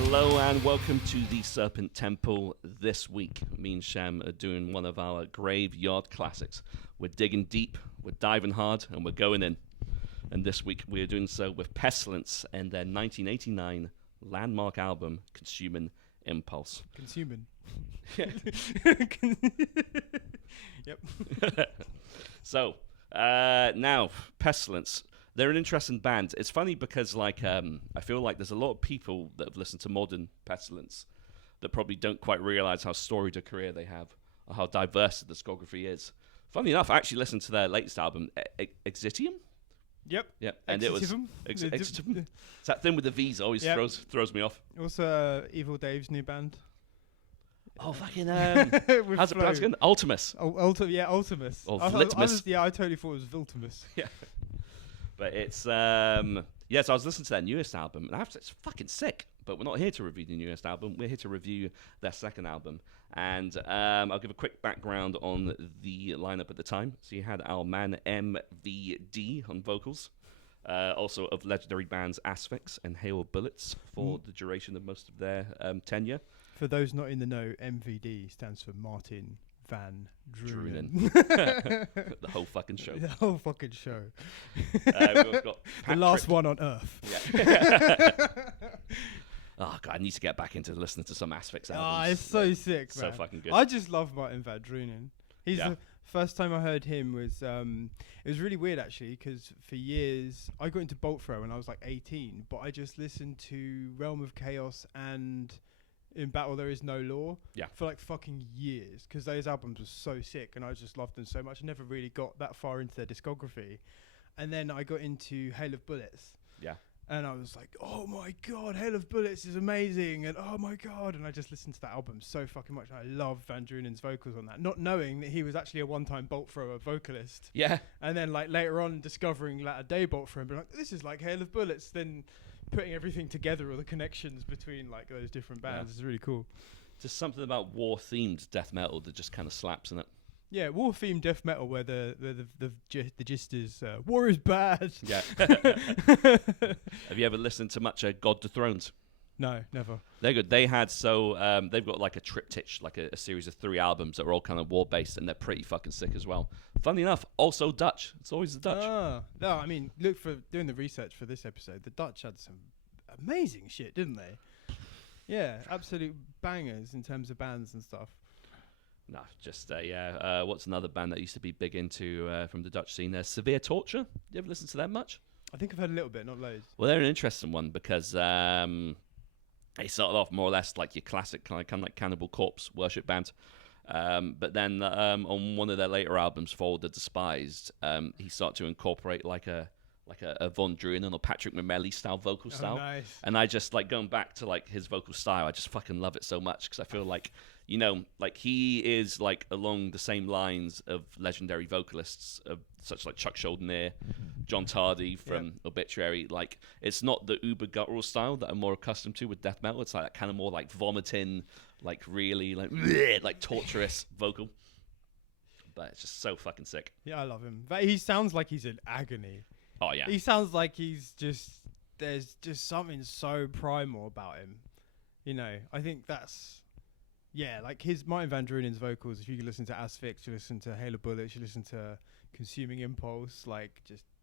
Hello and welcome to the Serpent Temple. This week, me and Shem are doing one of our graveyard classics. We're digging deep, we're diving hard, and we're going in. And this week, we're doing so with Pestilence and their 1989 landmark album, Consuming Impulse. Consuming. Yep. So, now, Pestilence. They're an interesting band. It's funny because, I feel like there's a lot of people that have listened to modern Pestilence that probably don't quite realize how storied a career they have or how diverse the discography is. Funny enough, I actually listened to their latest album, Exitium. Yep. And it was Exitium. It's that thing with the V's always throws me off. Also, Evil Dave's new band. Oh, fucking how's it pronounced again? Ultimus. Ultimus. Or Viltimus. I totally thought it was Viltimus. Yeah. But it's, so I was listening to their newest album, and it's fucking sick. But we're not here to review the newest album. We're here to review their second album. And I'll give a quick background on the lineup at the time. So you had our man MVD on vocals, also of legendary bands Asphyx and Hail of Bullets for the duration of most of their tenure. For those not in the know, MVD stands for Martin Van Drunen. The whole fucking show. The whole fucking show. We've got the last one on Earth. Yeah. Oh, God, I need to get back into listening to some Asphyx albums. Oh, it's so sick, man. So fucking good. I just love Martin Van Drunen. The first time I heard him was, it was really weird, actually, because for years, I got into Bolt Throw when I was like 18, but I just listened to Realm of Chaos and In Battle There Is No Law for like fucking years, because those albums were so sick and I just loved them so much. I never really got that far into their discography. And then I got into Hail of Bullets. Yeah. And I was like, oh my God, Hail of Bullets is amazing. And oh my God. And I just listened to that album so fucking much. And I love Van Drunen's vocals on that, not knowing that he was actually a one-time Bolt Thrower vocalist. Yeah. And then like later on discovering Latter Day Bolt Thrower and being like, this is like Hail of Bullets. Then putting everything together, all the connections between like those different bands is really cool. Just something about war-themed death metal that just kind of slaps in it. Yeah, war-themed death metal where the gist is war is bad. Yeah. Have you ever listened to much God Dethroned? No, never. They're good. They had they've got like a triptych, like a series of 3 albums that are all kind of war-based, and they're pretty fucking sick as well. Funny enough, also Dutch. It's always the Dutch. No, I mean, look, for doing the research for this episode, the Dutch had some amazing shit, didn't they? Yeah, absolute bangers in terms of bands and stuff. No, just what's another band that used to be big into from the Dutch scene? Severe Torture. You ever listen to them much? I think I've heard a little bit, not loads. Well, they're an interesting one because they started off more or less like your classic kind of like Cannibal Corpse worship band. But then on one of their later albums, For the Despised, he started to incorporate like a Von Drunen or Patrick Memeli style vocal style. Nice. And I just like going back to like his vocal style, I just fucking love it so much because I feel like, you know, like he is like along the same lines of legendary vocalists of such like Chuck Schuldiner, John Tardy from Obituary. Like it's not the uber guttural style that I'm more accustomed to with death metal. It's like that kind of more like vomiting, like really like bleh, like torturous vocal. But it's just so fucking sick. Yeah, I love him. But he sounds like he's in agony. Oh yeah. He sounds like there's just something so primal about him. You know, I think that's like Martin Van Drunen's vocals, if you listen to Asphyx, you listen to Hail of Bullets, you listen to Consuming Impulse,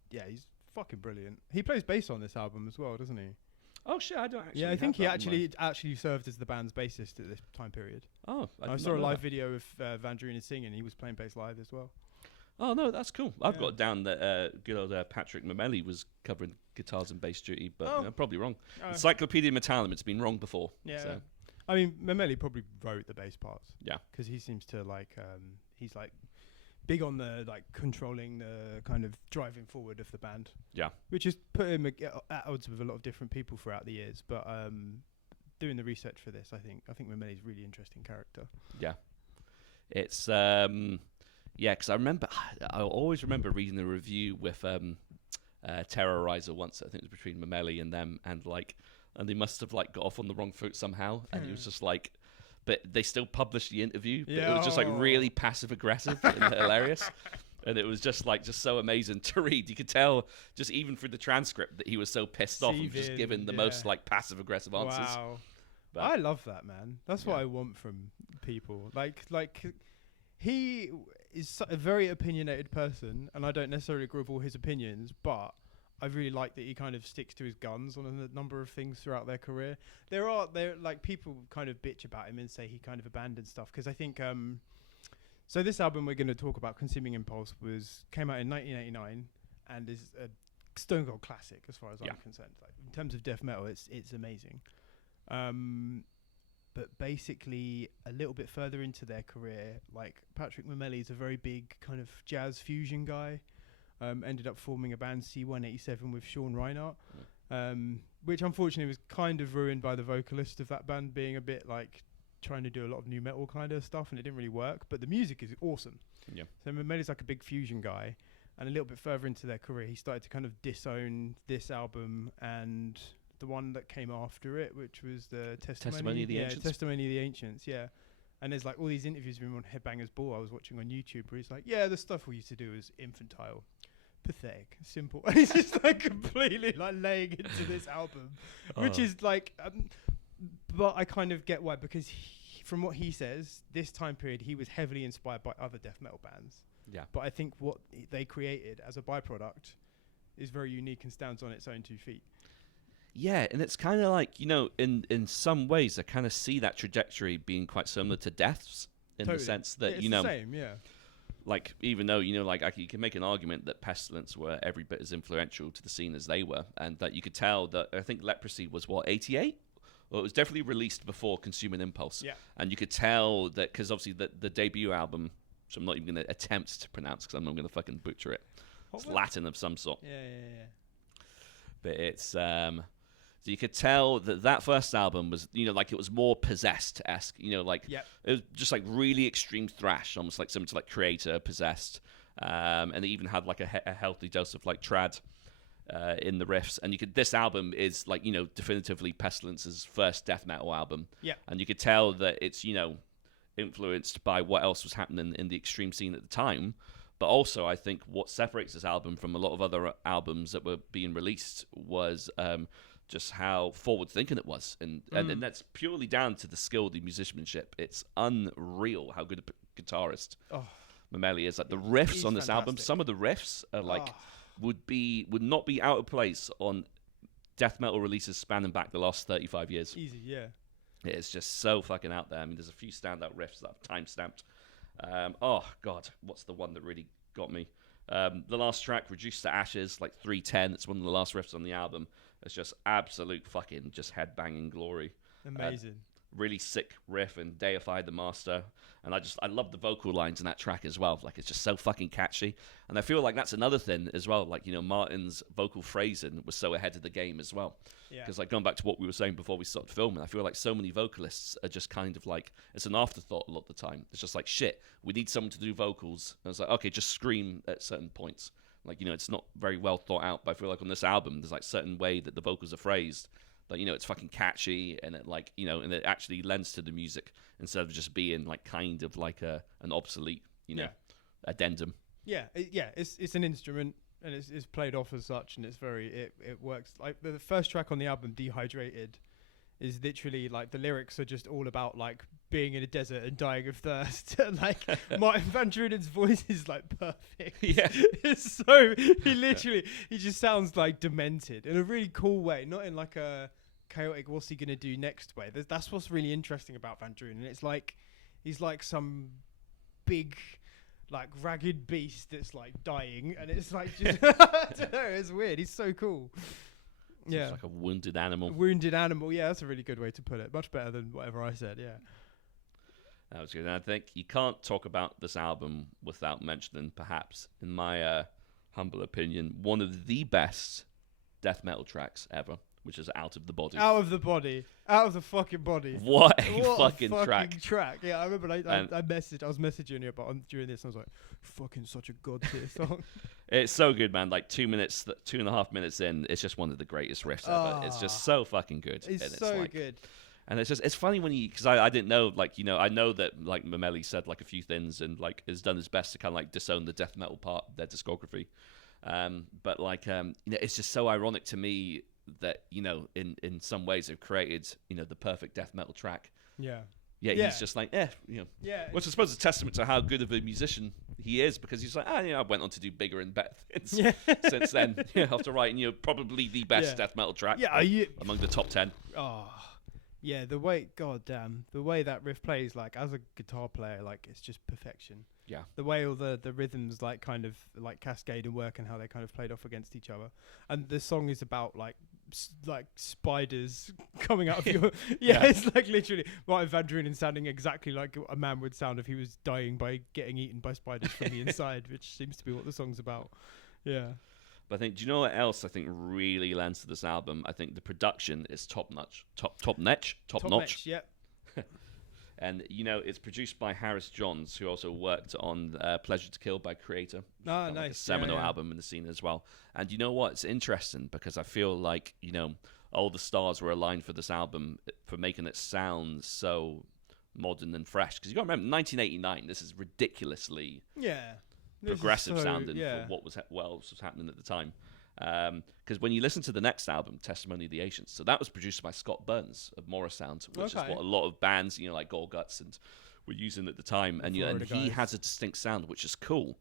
he's fucking brilliant. He plays bass on this album as well, doesn't he? Oh shit, I don't actually. Yeah, I think he actually served as the band's bassist at this time period. Oh, I saw a live video of Van Drunen singing. He was playing bass live as well. Oh no, that's cool. I've got down that good old Patrick Memeli was covering guitars and bass duty, but I'm probably wrong. Encyclopedia Metallum, it's been wrong before. Yeah. So. I mean, Memeli probably wrote the bass parts. Yeah. Because he seems to he's like big on the like controlling the kind of driving forward of the band. Yeah. Which has put him at odds with a lot of different people throughout the years. But doing the research for this, I think Memeli's a really interesting character. Yeah. It's because I always remember reading the review with Terrorizer once. I think it was between Memeli and them, and they must have like got off on the wrong foot somehow, and it was just like, but they still published the interview. But it was just like really passive aggressive and hilarious, and it was just so amazing to read. You could tell just even through the transcript that he was so pissed off and just giving the most like passive aggressive answers. Wow. But I love that, man. That's what I want from people. Like he is a very opinionated person, and I don't necessarily agree with all his opinions, but I really like that he kind of sticks to his guns on a number of things throughout their career. There like people kind of bitch about him and say he kind of abandoned stuff, because I think so this album we're going to talk about, Consuming Impulse, came out in 1989 and is a stone cold classic as far as I'm concerned. Like, in terms of death metal, it's amazing. But basically, a little bit further into their career, like Patrick Mameli is a very big kind of jazz fusion guy. Ended up forming a band, C187, with Sean Reinhardt, which unfortunately was kind of ruined by the vocalist of that band being a bit like trying to do a lot of new metal kind of stuff, and it didn't really work. But the music is awesome. Yeah. So Mameli's like a big fusion guy, and a little bit further into their career, he started to kind of disown this album and the one that came after it, which was the Testimony of the Ancients. Testimony of the Ancients, yeah. And there's like all these interviews with him on Headbangers Ball I was watching on YouTube, where he's like, yeah, the stuff we used to do was infantile, pathetic, simple. And he's just like completely like laying into this album, which is like, but I kind of get why, because from what he says, this time period, he was heavily inspired by other death metal bands. Yeah. But I think what they created as a byproduct is very unique and stands on its own 2 feet. Yeah, and it's kind of like, you know, in some ways, I kind of see that trajectory being quite similar to Death's, in the sense that, you know, the same, yeah. Like, even though, you know, like, you can make an argument that Pestilence were every bit as influential to the scene as they were, and that you could tell that, I think Leprosy was, 88? Well, it was definitely released before Consuming Impulse. Yeah. And you could tell that, because obviously the debut album, which I'm not even going to attempt to pronounce, because I'm not going to fucking butcher it. It's Latin of some sort. Yeah. But it's, so you could tell that first album was, you know, like it was more Possessed-esque, you know, like it was just like really extreme thrash, almost like similar to like Creator, Possessed, and it even had like a healthy dose of like trad in the riffs. And this album is like, you know, definitively Pestilence's first death metal album. Yeah. And you could tell that it's, you know, influenced by what else was happening in the extreme scene at the time. But also, I think what separates this album from a lot of other albums that were being released was just how forward-thinking it was. And that's purely down to the skill, the musicianship. It's unreal how good a guitarist Mameli is. Like the riffs on this album, some of the riffs are like would not be out of place on death metal releases spanning back the last 35 years. Easy, yeah. It's just so fucking out there. I mean, there's a few standout riffs that I've time-stamped. Oh, God, what's the one that really got me? The last track, Reduced to Ashes, like 310. It's one of the last riffs on the album. It's just absolute fucking just headbanging glory. Amazing. Really sick riff, and Deify the Master. And I love the vocal lines in that track as well. Like, it's just so fucking catchy. And I feel like that's another thing as well. Like, you know, Martin's vocal phrasing was so ahead of the game as well. Because, like, going back to what we were saying before we started filming, I feel like so many vocalists are just kind of like, it's an afterthought a lot of the time. It's just like, shit, we need someone to do vocals. And it's like, okay, just scream at certain points. Like, you know, it's not very well thought out, but I feel like on this album, there's like certain way that the vocals are phrased. Like, you know, it's fucking catchy, and it like, you know, and it actually lends to the music instead of just being like kind of like an obsolete, you know, addendum. Yeah, it's an instrument, and it's played off as such, and it's very it works. Like the first track on the album, Dehydrated, is literally like the lyrics are just all about like being in a desert and dying of thirst. Like Martin Van Druenen's voice is like perfect. Yeah, it's so he just sounds like demented in a really cool way, not in like a chaotic what's he gonna do next way. That's what's really interesting about Van Druenen. It's like he's like some big like ragged beast that's like dying, and it's like just I don't know, it's weird. He's so cool. It's like a wounded animal. Wounded animal, yeah, that's a really good way to put it. Much better than whatever I said, yeah. That was good. And I think you can't talk about this album without mentioning, perhaps, in my humble opinion, one of the best death metal tracks ever, which is Out of the Body. Out of the Body. Out of the fucking body. What a fucking track. Yeah, I remember I was messaging you about during this, and I was like, fucking such a god tier song. It's so good, man. Like 2.5 minutes in, it's just one of the greatest riffs ever. It's just so fucking good. It's so like, good. And it's funny when because I didn't know, like, you know, I know that like Mameli said like a few things and like has done his best to kind of like disown the death metal part of their discography. But like, you know, it's just so ironic to me that, you know, in some ways have created, you know, the perfect death metal track. Yeah. Yeah, Yeah. he's just like, you know. Yeah. Which I suppose is a testament to how good of a musician he is, because he's like, I went on to do bigger and better things since then. Yeah, after writing, you know, probably the best death metal track among the top 10. Oh, yeah, the way that riff plays, like, as a guitar player, like, it's just perfection. Yeah. The way all the rhythms, like, kind of, like, cascade and work, and how they kind of played off against each other. And the song is about, like spiders coming out of your... It's, like, literally Martin Van Drunen sounding exactly like a man would sound if he was dying by getting eaten by spiders from the inside, which seems to be what the song's about. Yeah. But I think, do you know what else I think really lends to this album? I think the production is top notch. Top notch. Yeah. And, you know, it's produced by Harris Johns, who also worked on Pleasure to Kill by Creator. Nice. Like a seminal album in the scene as well. And you know what? It's interesting because I feel like, you know, all the stars were aligned for this album for making it sound so modern and fresh. Because you got to remember, 1989, this is ridiculously progressive sounding for what else was happening at the time. Because when you listen to the next album, Testimony of the Ancients, so that was produced by Scott Burns of Morrisound, which is what a lot of bands, you know, like Gorguts and were using at the time. And, you know, and he has a distinct sound, which is cool,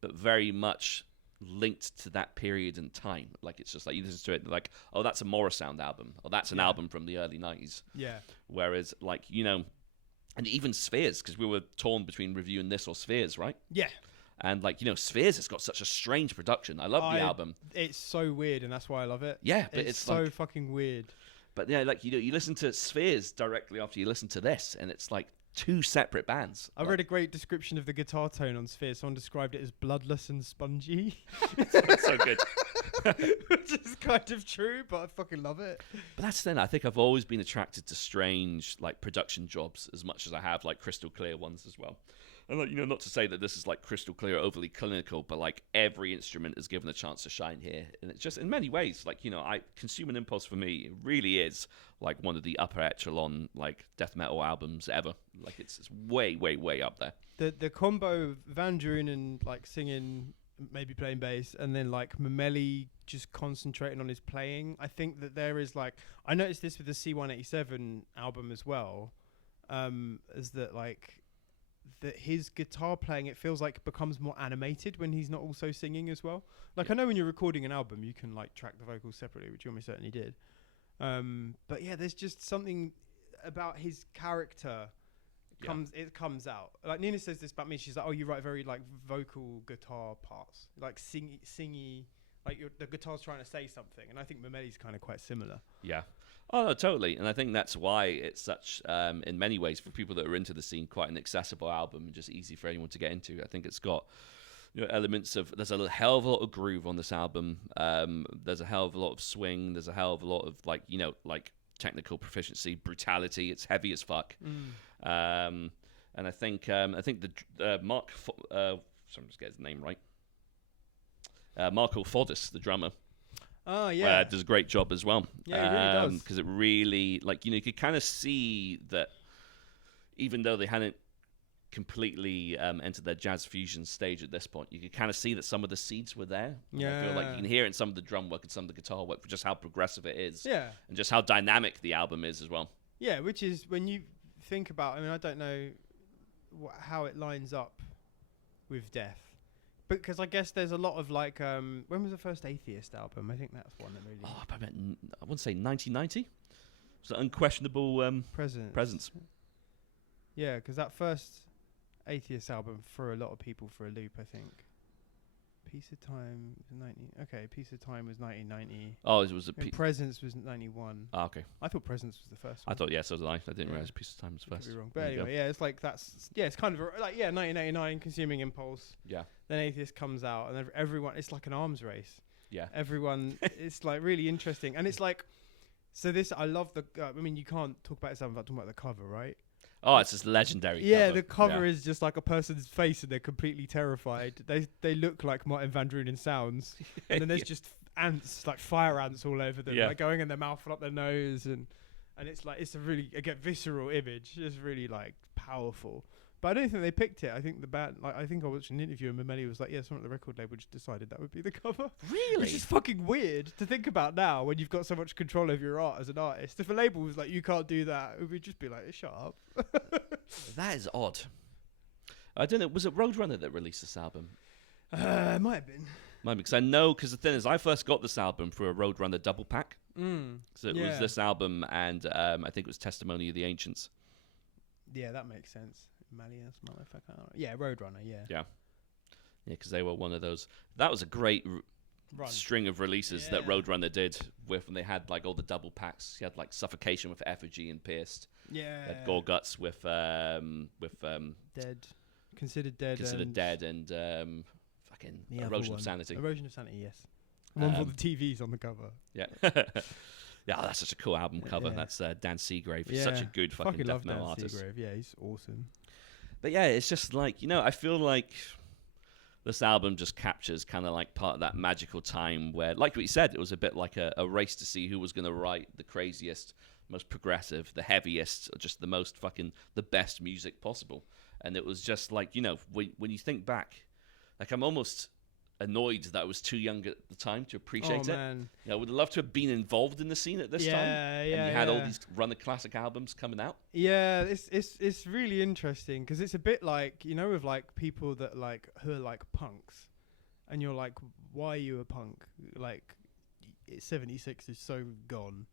but very much linked to that period in time. Like, it's just like, you listen to it like, oh, that's a Morrisound album, or that's an album from the early 90s. Yeah. Whereas, like, you know, and even Spheres, because we were torn between reviewing this or Spheres, right? Yeah. And, like, you know, Spheres has got such a strange production. I love the album. It's so weird, and that's why I love it. Yeah, but it's so like, fucking weird. But, yeah, like, you know, you listen to Spheres directly after you listen to this, and it's like two separate bands. I read a great description of the guitar tone on Spheres. Someone described it as bloodless and spongy. That's so good. Which is kind of true, but I fucking love it. But that's the thing. I think I've always been attracted to strange, like, production jobs as much as I have, like, crystal clear ones as well. And, like, you know, not to say that this is like crystal clear, overly clinical, but like every instrument is given a chance to shine here. And it's just in many ways, like, you know, Consume an Impulse for me really is like one of the upper echelon like death metal albums ever. Like, it's way, way, way up there. The combo of Van Drunen like singing, maybe playing bass, and then like Mameli just concentrating on his playing. I think that there is like, I noticed this with the C187 album as well, is that like, that his guitar playing, it feels like becomes more animated when he's not also singing as well. Like, I know when you're recording an album, you can like track the vocals separately, which you almost certainly did. But yeah, there's just something about his character it comes out. Like, Nina says this about me. She's like, oh, you write very like vocal guitar parts, like singy, like the guitar's trying to say something. And I think Mameli's kind of quite similar. Yeah. Oh, no, totally. And I think that's why it's such, in many ways, for people that are into the scene, quite an accessible album and just easy for anyone to get into. I think it's got, you know, elements of, there's a hell of a lot of groove on this album. There's a hell of a lot of swing. There's a hell of a lot of, like, you know, like technical proficiency, brutality. It's heavy as fuck. And I think the Mark, sorry, I'm just getting his name right. Marco Fodis, the drummer. Oh, yeah. Does a great job as well. Yeah, he really does. Because it really, like, you know, you could kind of see that even though they hadn't completely entered their jazz fusion stage at this point, you could kind of see that some of the seeds were there. Yeah. I feel like you can hear it in some of the drum work and some of the guitar work for just how progressive it is. Yeah. And just how dynamic the album is as well. Yeah, which is, when you think about, I mean, I don't know how it lines up with Death. Because I guess there's a lot of like, when was the first Atheist album? I think that's one that really... Oh, I want to say 1990? Was it Unquestionable Presence? Yeah, because that first Atheist album threw a lot of people for a loop, I think. Piece of Time was Piece of Time was 1990. Oh, it was Presence was 91. Oh, okay. I thought Presence was the first one. I thought, yeah, so did I. I didn't realize Piece of Time was first. Could be wrong. But anyway, yeah, it's like it's kind of like 1989, Consuming Impulse. Yeah. Then Atheist comes out, and everyone, it's like an arms race. Yeah. Everyone, it's like really interesting, and it's like, so this, I love the. I mean, you can't talk about this album without talking about the cover, right? Oh, it's just legendary. Yeah, the cover is just like a person's face, and they're completely terrified. They look like Martin Van Drunen sounds, and then there's just ants, like fire ants, all over them, like going in their mouth and up their nose, and it's like, it's a really, again, visceral image. It's really like powerful. But I don't think they picked it. I think the band, like, I think I watched an interview and Mameli was like, yeah, someone at the record label just decided that would be the cover. Really? Which is fucking weird to think about now when you've got so much control over your art as an artist. If a label was like, you can't do that, it would just be like, shut up. That is odd. I don't know. Was it Roadrunner that released this album? It might have been. Might be, because I know, because the thing is, I first got this album through a Roadrunner double pack. So it was this album and I think it was Testimony of the Ancients. Yeah, that makes sense. Malleus, motherfucker. Yeah, Roadrunner, yeah. Yeah, because they were one of those. That was a great string of releases that Roadrunner did when they had like all the double packs. You had like Suffocation with Effigy and Pierced. Yeah. Had Gore Guts with Dead. Considered Dead. And fucking Erosion of Sanity. Erosion of Sanity, yes. One for the TVs on the cover. Yeah. Yeah, that's such a cool album cover. Yeah. That's Dan Seagrave. He's such a good fucking death metal artist. Seagrave. Yeah, he's awesome. But yeah, it's just like, I feel like this album just captures kind of like part of that magical time where, like what you said, it was a bit like a race to see who was going to write the craziest, most progressive, the heaviest, just the most fucking, the best music possible. And it was just like, when you think back, like I'm almost annoyed that I was too young at the time to appreciate it. Man. I would love to have been involved in the scene at this time. And you had all these Runner classic albums coming out. Yeah, it's really interesting because it's a bit like, with like people that like who are like punks, and you're like, why are you a punk? Like, 76 is so gone.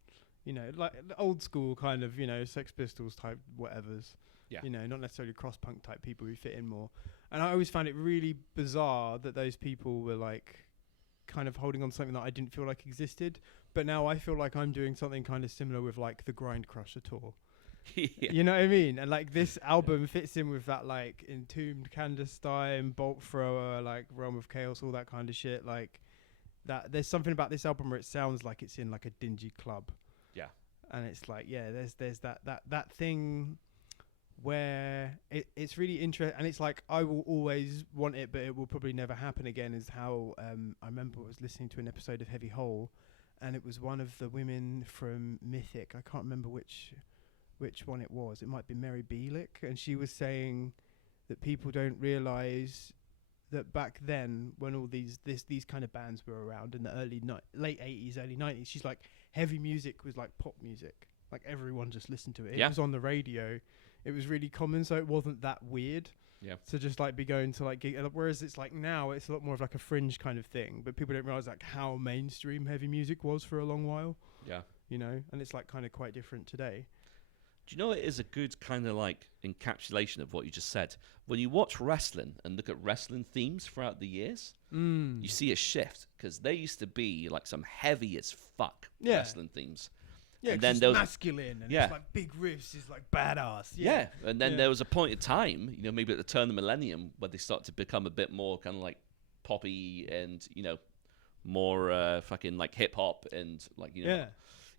Like the old school kind of, Sex Pistols type whatevers. Yeah. Not necessarily cross-punk type people who fit in more. And I always found it really bizarre that those people were like kind of holding on to something that I didn't feel like existed. But now I feel like I'm doing something kind of similar with like the Grind Crusher tour. Yeah. You know what I mean? And like this album fits in with that like Entombed, Clandestine, Bolt Thrower, like Realm of Chaos, all that kind of shit. Like that. There's something about this album where it sounds like it's in like a dingy club. Yeah. And it's like, there's that thing where it's really interesting, and it's like I will always want it, but it will probably never happen again. Is how I remember I was listening to an episode of Heavy Hole, and it was one of the women from Mythic. I can't remember which one it was. It might be Mary Bielik, and she was saying that people don't realise that back then, when all these kind of bands were around in the late 80s, early 90s, she's like, heavy music was like pop music. Like everyone just listened to it. It was on the radio. It was really common, so it wasn't that weird. Yeah. To just like be going to like whereas it's like now it's a lot more of like a fringe kind of thing, but people don't realize like how mainstream heavy music was for a long while. Yeah. And it's like kind of quite different today. Do you know it is a good kind of like encapsulation of what you just said? When you watch wrestling and look at wrestling themes throughout the years, you see a shift because there used to be like some heavy as fuck wrestling themes. Yeah, and then there was masculine and it's like big riffs, is like badass. Yeah, and then there was a point of time, maybe at the turn of the millennium, where they start to become a bit more kind of like poppy and more fucking like hip hop and like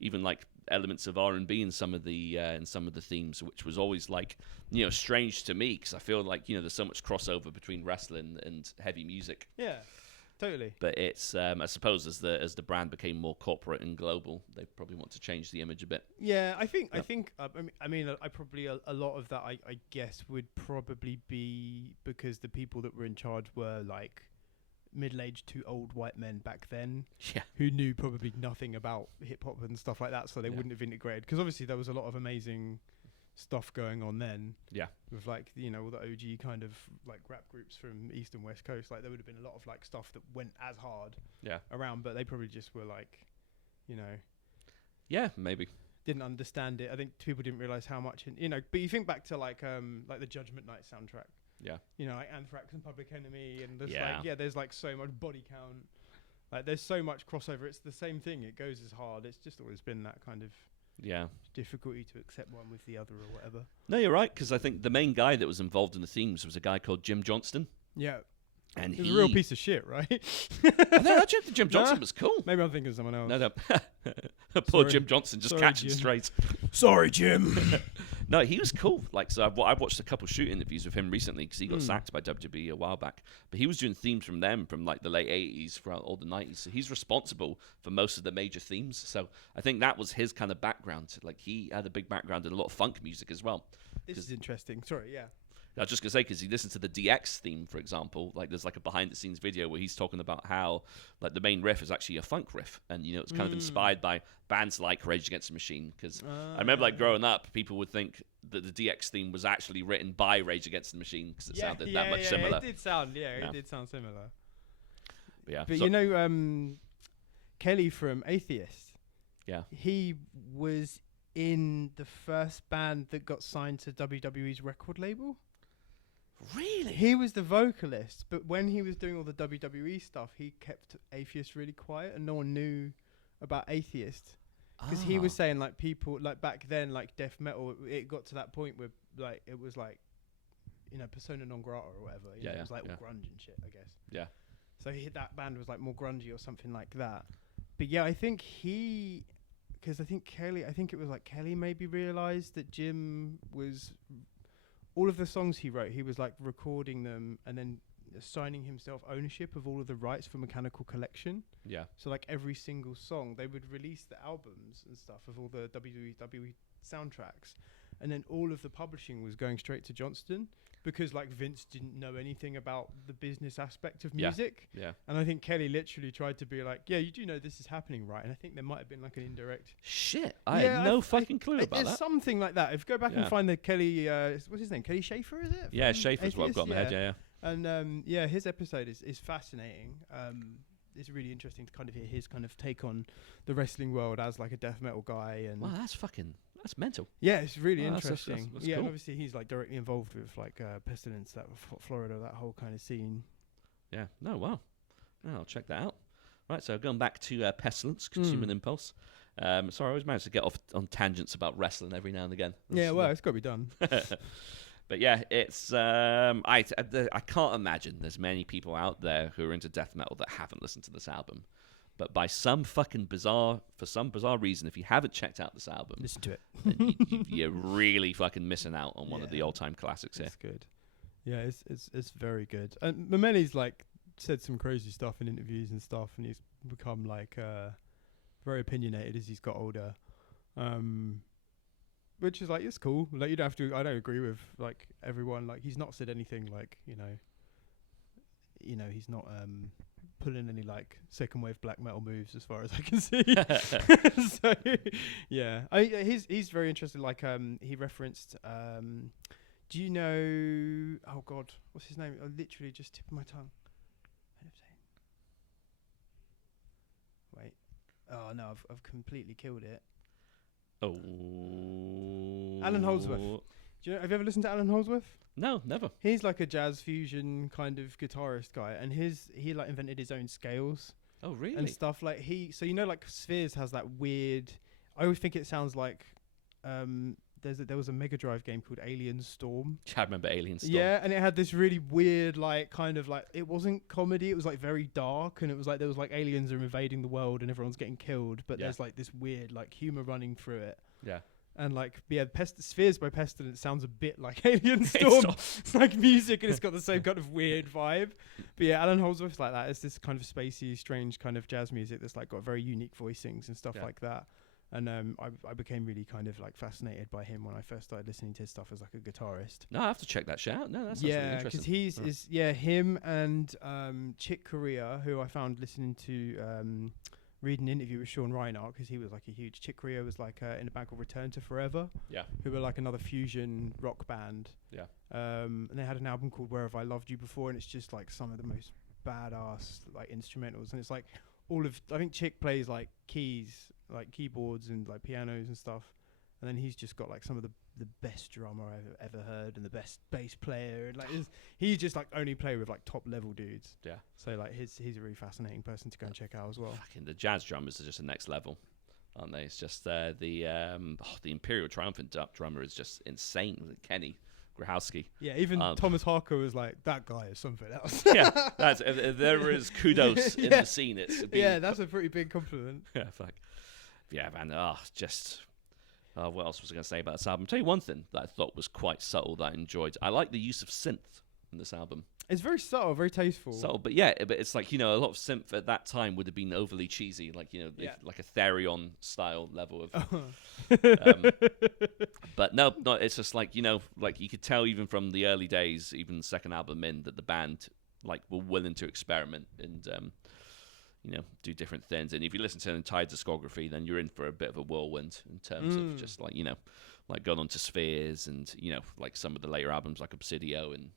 even like elements of R&B in some of the themes, which was always like strange to me because I feel like there's so much crossover between wrestling and heavy music. Yeah. Totally. But it's I suppose as the brand became more corporate and global, they probably want to change the image a bit. Yeah, I think I probably a lot of that I guess would probably be because the people that were in charge were like middle-aged to old white men back then, who knew probably nothing about hip hop and stuff like that, so they wouldn't have integrated. Because obviously there was a lot of amazing stuff going on then, with like all the OG kind of like rap groups from East and West Coast. Like there would have been a lot of like stuff that went as hard around, but they probably just were like maybe didn't understand it. I think people didn't realize how much but you think back to like the Judgment Night soundtrack, like Anthrax and Public Enemy, and there's there's like so much Body Count, like there's so much crossover. It's the same thing, it goes as hard. It's just always been that kind of difficulty to accept one with the other or whatever. No, you're right, because I think the main guy that was involved in the themes was a guy called Jim Johnston. Yeah. And he's a real piece of shit, right? No, Jim Johnston was cool. Maybe I'm thinking of someone else. No. Poor Jim Johnston just catching straight. Sorry, Jim. No, he was cool. Like, so I've watched a couple shoot interviews with him recently because he got sacked by WWE a while back. But he was doing themes from them from like the late 80s throughout all the 90s. So he's responsible for most of the major themes. So I think that was his kind of background. Like, he had a big background in a lot of funk music as well. This is interesting. Sorry, yeah. I was just going to say, because he listened to the DX theme, for example, like there's like a behind-the-scenes video where he's talking about how like the main riff is actually a funk riff. And, you know, it's kind of inspired by bands like Rage Against the Machine. Because I remember like growing up, people would think that the DX theme was actually written by Rage Against the Machine because it sounded that much similar. It did sound, it did sound similar. But so, you know, Kelly from Atheist, he was in the first band that got signed to WWE's record label. Really? He was the vocalist, but when he was doing all the WWE stuff, he kept Atheist really quiet, and no one knew about Atheist because he was saying like people like back then, like death metal, it got to that point where like it was like, you know, persona non grata or whatever. You know, it was like all grunge and shit, I guess. Yeah. So that band was like more grungy or something like that. But yeah, I think because I think it was like Kelly maybe realized that Jim was. All of the songs he wrote, he was like recording them and then assigning himself ownership of all of the rights for Mechanical Collection. Yeah. So like every single song, they would release the albums and stuff of all the WWE soundtracks. And then all of the publishing was going straight to Johnston because like Vince didn't know anything about the business aspect of music. Yeah. And I think Kelly literally tried to be like, yeah, you do know this is happening, right? And I think there might have been like an indirect. Shit. I had no fucking clue about that. It's something like that. If you go back and find the Kelly, what's his name? Kelly Schaefer, is it? Yeah, Schaefer's what I've got in my head, yeah. And his episode is fascinating. It's really interesting to kind of hear his kind of take on the wrestling world as like a death metal guy. And wow, that's mental. Yeah, it's really interesting. That's yeah, cool. And obviously he's like directly involved with like Pestilence, that Florida, that whole kind of scene. Yeah. No, wow. Oh, I'll check that out. Right, so going back to Pestilence, Consumer Impulse. Sorry, I always manage to get off on tangents about wrestling every now and again. It's got to be done. But yeah, it's I can't imagine there's many people out there who are into death metal that haven't listened to this album. But for some bizarre reason, if you haven't checked out this album, listen to it. then you're really fucking missing out on one of the all-time classics here. It's good. Yeah, it's very good. And Mameli's like said some crazy stuff in interviews and stuff, and he's become like very opinionated as he's got older. Which is like, it's cool. Like, you don't have to. I don't agree with like everyone. Like, he's not said anything like you know he's not pulling any like second wave black metal moves as far as I can see. So yeah, he's very interested. Like he referenced. Do you know? Oh God, what's his name? I literally just tipped my tongue. Wait. Oh no, I've completely killed it. Oh. Alan Holdsworth. Do you know, have you ever listened to Alan Holdsworth? No, never. He's like a jazz fusion kind of guitarist guy, and he like invented his own scales. Oh, really? And stuff like so you know like Spheres has that weird. I always think it sounds like there was a Mega Drive game called Alien Storm. I remember Alien Storm. Yeah, and it had this really weird like kind of like, it wasn't comedy, it was like very dark, and it was like there was like aliens are invading the world and everyone's getting killed, but there's like this weird like humor running through it. Yeah. And like, Spheres by Pestilence sounds a bit like Alien Storm. It's like music and it's got the same kind of weird vibe. But yeah, Alan Holdsworth's like that. It's this kind of spacey, strange kind of jazz music that's like got very unique voicings and stuff like that. And I became really kind of like fascinated by him when I first started listening to his stuff as like a guitarist. No, I have to check that shit out. No, that's really interesting. Because him and Chick Corea, who I found listening to reading an interview with Sean Reinhart, because he was like a huge. Chick Corea was like in a band called Return to Forever. Yeah. Who were like another fusion rock band. Yeah. And they had an album called Where Have I Loved You Before, and it's just like some of the most badass like instrumentals, and it's like I think Chick plays like keys, like keyboards and like pianos and stuff, and then he's just got like some of the best drummer I've ever heard and the best bass player, and like he just like only play with like top level dudes. Yeah. So like he's a really fascinating person to go and check out as well. Fucking the jazz drummers are just the next level, aren't they? It's just the Imperial Triumphant drummer is just insane. Kenny Grahowski. Yeah, even Thomas Harker was like, that guy is something else. Yeah, there is kudos in the scene. That's a pretty big compliment. Yeah, fuck. Yeah, man. What else was I going to say about this album? I'll tell you one thing that I thought was quite subtle that I enjoyed. I like the use of synth in this album. It's very subtle, very tasteful. Subtle, but yeah, but it's like, a lot of synth at that time would have been overly cheesy, like, like a Therion style level of... but no, it's just like, like you could tell even from the early days, even the second album in, that the band like were willing to experiment and do different things. And if you listen to an entire discography, then you're in for a bit of a whirlwind in terms of just like, like going on to Spheres and, like some of the later albums like Obsidio and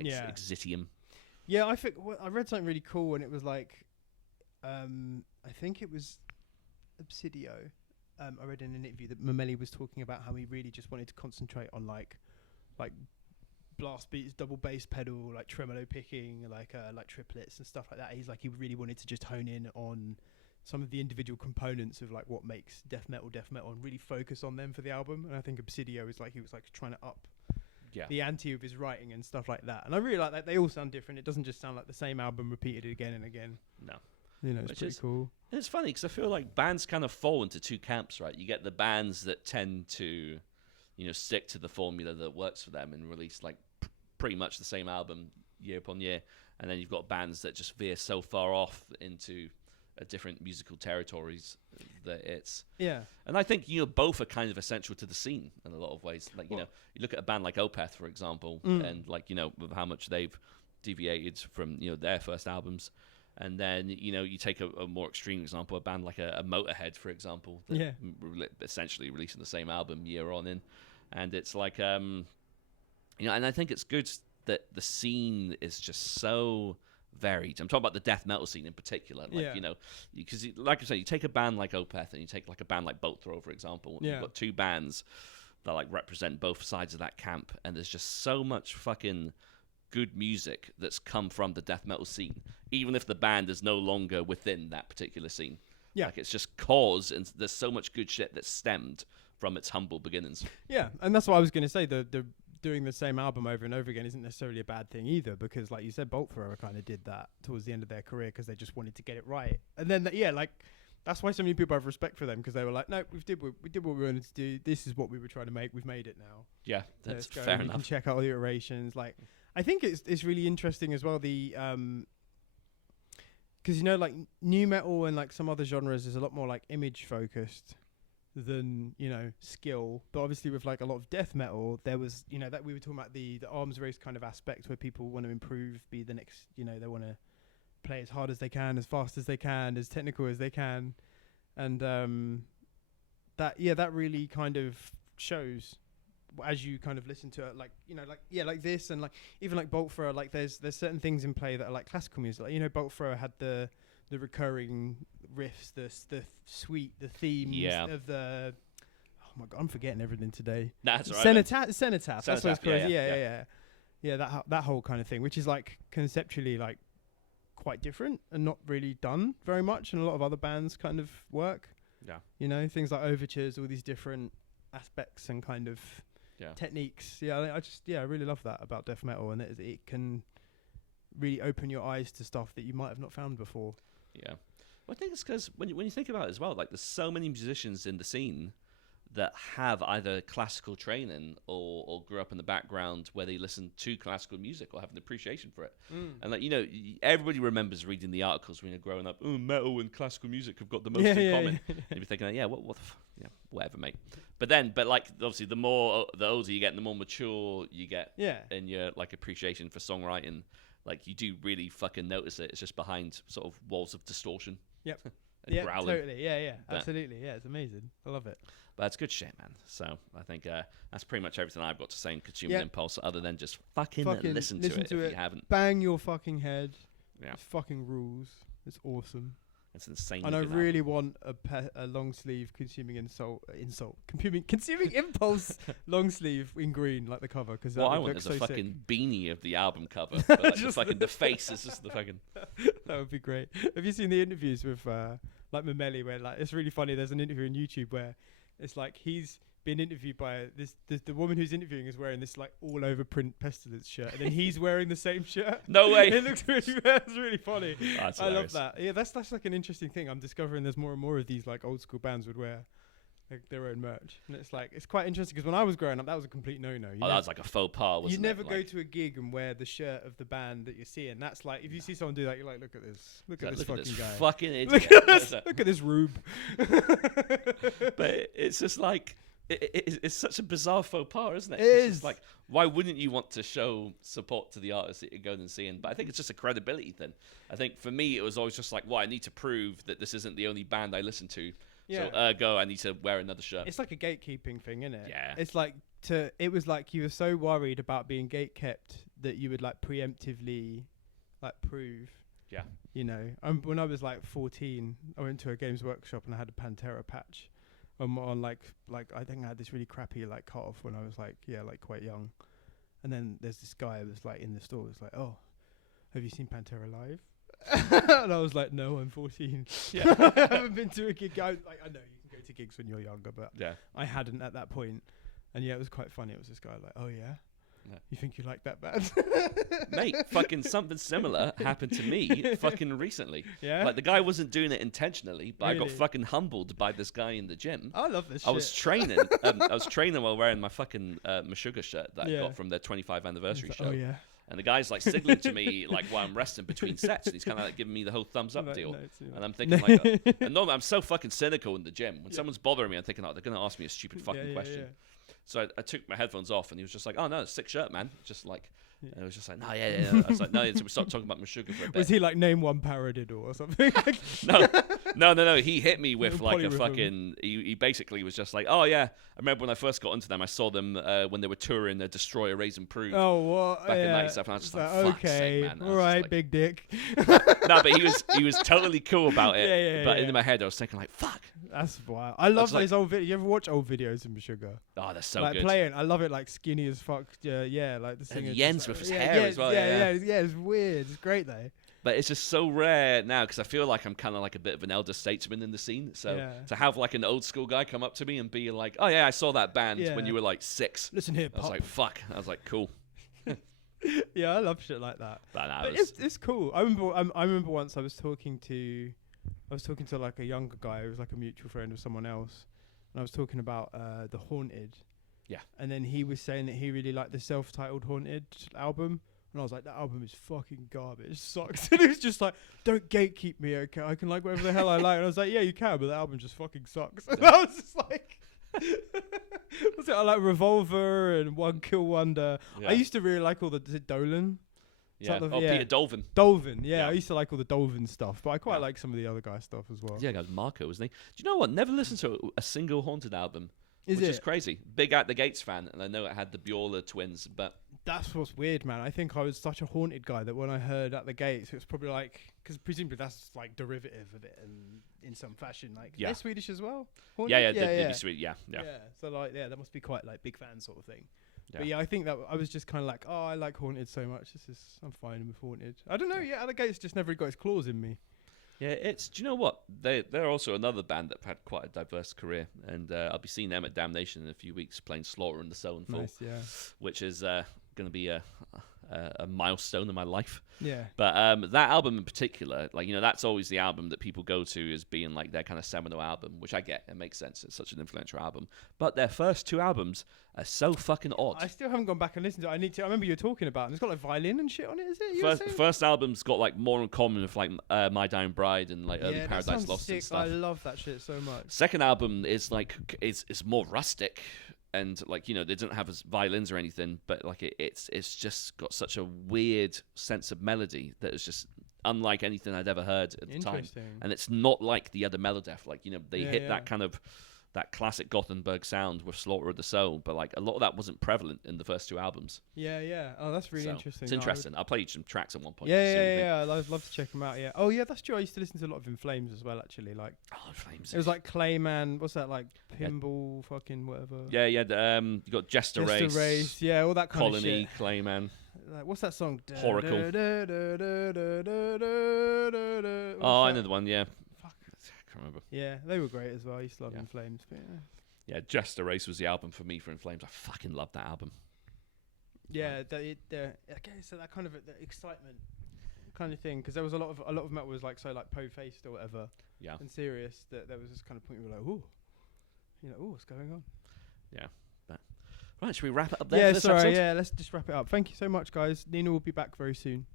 Exitium. Yeah, I think I read something really cool, and it was like, I think it was Obsidio. I read in an interview that Mameli was talking about how he really just wanted to concentrate on like blast beats, double bass pedal, like tremolo picking, like triplets and stuff like that. He's like, he really wanted to just hone in on some of the individual components of like what makes death metal, and really focus on them for the album. And I think Obsidio is like, he was like trying to up the ante of his writing and stuff like that. And I really like that. They all sound different. It doesn't just sound like the same album repeated again and again. No. It's pretty cool. It's funny because I feel like bands kind of fall into two camps, right? You get the bands that tend to, stick to the formula that works for them and release like pretty much the same album year upon year. And then you've got bands that just veer so far off into different musical territories that it's... Yeah. And I think, both are kind of essential to the scene in a lot of ways. Like, you look at a band like Opeth, for example, and like, with how much they've deviated from, their first albums. And then, you take a more extreme example, a band like a Motorhead, for example, that essentially releasing the same album year on in. And it's like, and I think it's good that the scene is just so varied. I'm talking about the death metal scene in particular. Like, because like I said, you take a band like Opeth and you take like a band like Bolt Thrower, for example. And you've got two bands that like represent both sides of that camp. And there's just so much fucking good music that's come from the death metal scene, even if the band is no longer within that particular scene. Yeah. Like, it's just cause, and there's so much good shit that stemmed from its humble beginnings. Yeah, and that's what I was going to say. The doing the same album over and over again isn't necessarily a bad thing either, because like you said, Bolt Thrower kind of did that towards the end of their career because they just wanted to get it right. And then, that's why so many people have respect for them, because they were like, no, we did what we wanted to do. This is what we were trying to make. We've made it now. Yeah, that's fair enough. You can check out all the iterations. Like, I think it's really interesting as well, the because like new metal and like some other genres is a lot more like image focused than skill. But obviously with like a lot of death metal, there was that we were talking about the arms race kind of aspect where people want to improve, be the next, they want to play as hard as they can, as fast as they can, as technical as they can, and that really kind of shows as you kind of listen to it, like this, and like even like Bolt Thrower, like there's certain things in play that are like classical music. Like, Bolt Thrower had the recurring riffs, the themes of the... Oh my god, I'm forgetting everything today. That's right. Cenotaph. That's what it's called. Yeah. That whole kind of thing, which is like conceptually like quite different and not really done very much in a lot of other bands' kind of work. Yeah. Things like overtures, all these different aspects and kind of techniques. Yeah, I really love that about death metal, and it can really open your eyes to stuff that you might have not found before. Yeah. Well, I think it's because when you think about it as well, like there's so many musicians in the scene that have either classical training or grew up in the background where they listen to classical music or have an appreciation for it. And like, everybody remembers reading the articles when you're growing up, metal and classical music have got the most in common. And you're thinking, what the whatever, mate. But like, obviously the older you get, the more mature you get in your like appreciation for songwriting. Like, you do really fucking notice it. It's just behind sort of walls of distortion. Yep. And growling. Totally. Yeah. Absolutely. Yeah, it's amazing. I love it. But it's good shit, man. So I think that's pretty much everything I've got to say in Consuming Impulse, other than just fucking listen to it if you haven't. Bang your fucking head. Yeah. It fucking rules. It's awesome. It's insane. And I really want a long sleeve Consuming Impulse long sleeve in green, like the cover. Because what I want is a fucking beanie of the album cover. But like the face is just the fucking... That would be great. Have you seen the interviews with like Mameli, where like it's really funny? There's an interview on YouTube where it's like he's been interviewed by the woman who's interviewing is wearing this like all over print Pestilence shirt, and then he's wearing the same shirt. No way. It looks it's really funny. That's I love that. Yeah, that's like an interesting thing. I'm discovering there's more and more of these like old school bands would wear like their own merch, and it's like it's quite interesting because when I was growing up, that was a complete no-no. That was like a faux pas. You Wasn't never it? go to a gig and wear the shirt of the band that you're seeing. That's like if you see someone do that, you're like, look at this, look at this fucking guy, fucking idiot. look at this rube. But it's just like it's such a bizarre faux pas, isn't it? It It's is. just like, why wouldn't you want to show support to the artists that you're going and seeing? But I think it's just a credibility thing. I think for me, it was always just like, well, I need to prove that this isn't the only band I listen to. Yeah. So ergo, I need to wear another shirt. It's like a gatekeeping thing, isn't it? Yeah. It's like it was like you were so worried about being gatekept that you would like preemptively like prove. Yeah. You know, when I was like 14, I went to a Games Workshop and I had a Pantera patch on like I think I had this really crappy like cut off when I was like quite young. And then there's this guy who was like in the store, was like, "Oh, have you seen Pantera live?" And I was like, "No, I'm 14. Yeah. I haven't been to a gig." I know you can go to gigs when you're younger, but Yeah. I hadn't at that point. And yeah, it was quite funny. It was this guy like, "Oh yeah, Yeah. you think you like that band?" Mate, fucking something similar happened to me fucking recently. Yeah. Like the guy wasn't doing it intentionally, but I got Really? fucking humbled by this guy in the gym. I love this I was training. I was training while wearing my fucking Meshuggah shirt that I Yeah. got from their 25th anniversary Like, show. oh yeah. And the guy's like signaling to me like while I'm resting between sets, and he's kind of like giving me the whole thumbs up No, deal. no, it's not. And I'm thinking like, and normally I'm so fucking cynical in the gym. When someone's bothering me, I'm thinking, oh, they're gonna ask me a stupid fucking question. So I took my headphones off, and he was just like, "Oh no, it's a sick shirt, man." Just like, and I was just like, "No, yeah." I was like, "No." So we stopped talking about Meshuggah for a bit. Was he like name one paradiddle or something? No. He hit me with Little like a polyrhythm. fucking. He basically was just like, "Oh yeah, I remember when I first got into them. I saw them when they were touring the Destroyer Raise and Prove Oh what? back in Yeah. '97." And I was just It's like, "Fuck's okay, sake, man." I all was just right, like- big dick. No, but he was totally cool about it. Yeah, but yeah. in my head, I was thinking like, "Fuck." That's wild. I love That's like- those old videos. You ever watch old videos in Meshuggah? Oh, they're so like good. playing, I love it. Like skinny as fuck. Yeah, like the singer. the just Jens like- with his yeah, hair yeah, as well, Yeah, yeah. It's weird. It's great though. But it's just so rare now because I feel like I'm kind of like a bit of an elder statesman in the scene. So Yeah. to have like an old school guy come up to me and be like, "Oh yeah, I saw that band Yeah. when you were like 6." Listen here, I was pop. like, "Fuck." I was like, "Cool." Yeah, I love shit like that. But no, But it's cool. I remember once I was talking to like a younger guy who was like a mutual friend of someone else, and I was talking about The Haunted. Yeah. And then he was saying that he really liked the self-titled Haunted album. And I was like, that album is fucking garbage. It sucks. And he was just like, don't gatekeep me, okay? I can like whatever the hell I like. And I was like, yeah, you can, but the album just fucking sucks. And I was just like, what's it? I like Revolver and One Kill Wonder. Yeah. I used to really like all the, is it Dolan? Yeah. Sort of, Oh, yeah. Peter Dolvin. Dolvin, yeah, Yeah. I used to like all the Dolvin stuff, but I quite Yeah. like some of the other guy's stuff as well. Yeah, that was Marco, wasn't he? Do you know what? Never listened to a single Haunted album, Is which it? is crazy. Big Out the Gates fan, and I know it had the Bjorla twins, but That's what's weird, man. I think I was such a Haunted guy that when I heard At the Gates, it was probably like, because presumably that's like derivative of it and in some fashion. Like, Yeah. they're Swedish as well? yeah, Haunted? they'd be sweet. Yeah. So like, yeah, that must be quite like big fan sort of thing. Yeah. But yeah, I think that I was just kind of like, oh, I like Haunted so much. I'm fine with Haunted. I don't know. Yeah, At the Gates just never got its claws in me. Yeah, it's. Do you know what? They're also another band that had quite a diverse career, and I'll be seeing them at Damnation in a few weeks, playing Slaughter and the Soul and Full, Nice, yeah. which is going to be a milestone in my life. Yeah. But that album in particular, like, you know, that's always the album that people go to as being like their kind of seminal album, which I get. It makes sense. It's such an influential album. But their first two albums are so fucking odd. I still haven't gone back and listened to it. I need to. I remember you were talking about it. And it's got like violin and shit on it, is it? You were saying? First album's got like more in common with like My Dying Bride and like early that Paradise sounds Lost sick. and stuff. I love that shit so much. Second album is like is more rustic, and like, you know, they don't have as violins or anything, but like it's just got such a weird sense of melody that is just unlike anything I'd ever heard at the time. Interesting. And it's not like the other Melodeath, like, you know, they Yeah, hit yeah. that kind of that classic Gothenburg sound with Slaughter of the Soul, but like a lot of that wasn't prevalent in the first two albums. Yeah, yeah. Oh, that's really So, interesting. It's No, I would- interesting. I'll play you some tracks at one point. Yeah, to see what you yeah, think. yeah. I'd love to check them out. Yeah. Oh, yeah. That's true. I used to listen to a lot of In Flames as well. Actually, like Oh, Flames. it was like Clayman. What's that like? Pinball, fucking whatever. Yeah, you got Jester Just a Race, race. Yeah, all that kind Colony, of shit. Clayman. Like, what's that song? Horacle. Oh, I know the one, yeah. Fuck. I can't remember. Yeah, they were great as well. I used to love Yeah. In Flames. But Yeah, Jester Race was the album for me for In Flames. I fucking loved that album. yeah, okay, so that kind of the excitement kind of thing, because there was a lot of metal was like so like po-faced or whatever Yeah. and serious that there was this kind of point where we were like, ooh, you're like, oh, what's going on? Yeah. But, right, should we wrap it up there? Yeah, for this sorry. episode? Yeah, let's just wrap it up. Thank you so much, guys. Nina will be back very soon.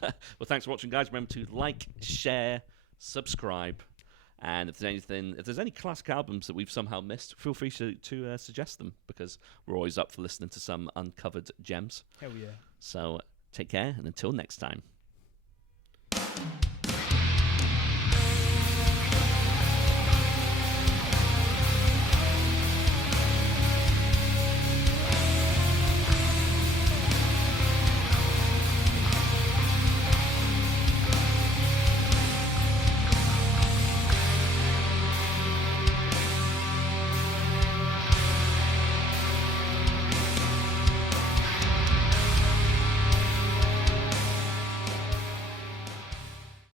Well, thanks for watching, guys. Remember to like, share, subscribe, and if there's any classic albums that we've somehow missed, feel free to suggest them, because we're always up for listening to some uncovered gems. Hell yeah. So take care, and until next time.